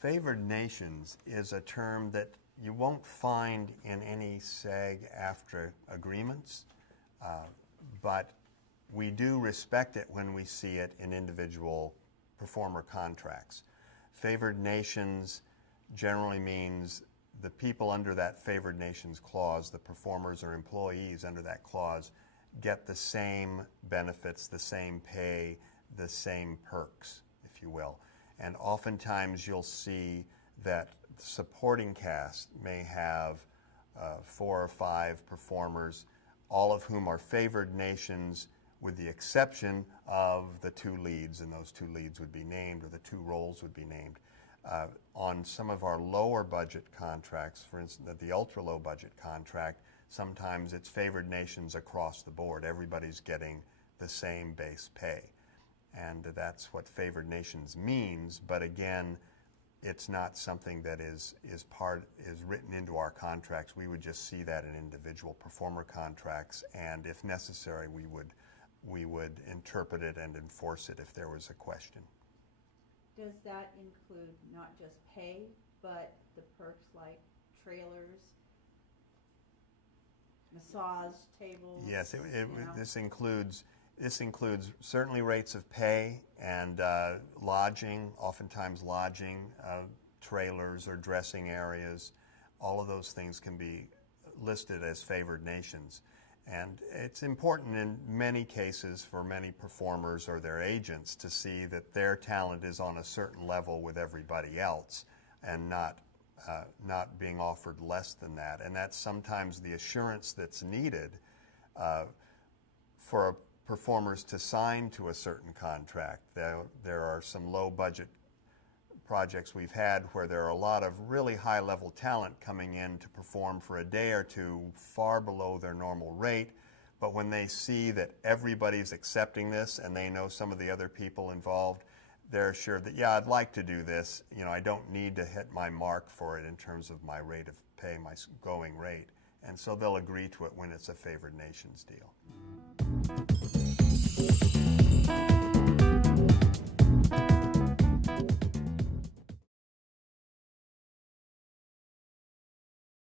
Favored nations is a term that you won't find in any SAG-AFTRA agreements, but we do respect it when we see it in individual performer contracts. Favored nations generally means the people under that favored nations clause, the performers or employees under that clause, get the same benefits, the same pay, the same perks, if you will. And oftentimes you'll see that the supporting cast may have 4 or 5 performers, all of whom are favored nations with the exception of the 2 leads, and those 2 leads would be named, or the 2 roles would be named. On some of our lower budget contracts, for instance, the ultra low budget contract, sometimes it's favored nations across the board. Everybody's getting the same base pay. And that's what favored nations means, but again, it's not something that is written into our contracts. We would just see that in individual performer contracts, and if necessary, we would interpret it and enforce it if there was a question. Does that include not just pay, but the perks like trailers, massage tables? Yes, This includes certainly rates of pay and lodging, oftentimes lodging, trailers or dressing areas. All of those things can be listed as favored nations. And it's important in many cases for many performers or their agents to see that their talent is on a certain level with everybody else and not being offered less than that. And that's sometimes the assurance that's needed for performers to sign to a certain contract. There are some low budget projects we've had where there are a lot of really high level talent coming in to perform for a day or two far below their normal rate, but when they see that everybody's accepting this and they know some of the other people involved, they're assured that, yeah, I'd like to do this. You know, I don't need to hit my mark for it in terms of my rate of pay, my going rate. And so they'll agree to it when it's a favored nations deal.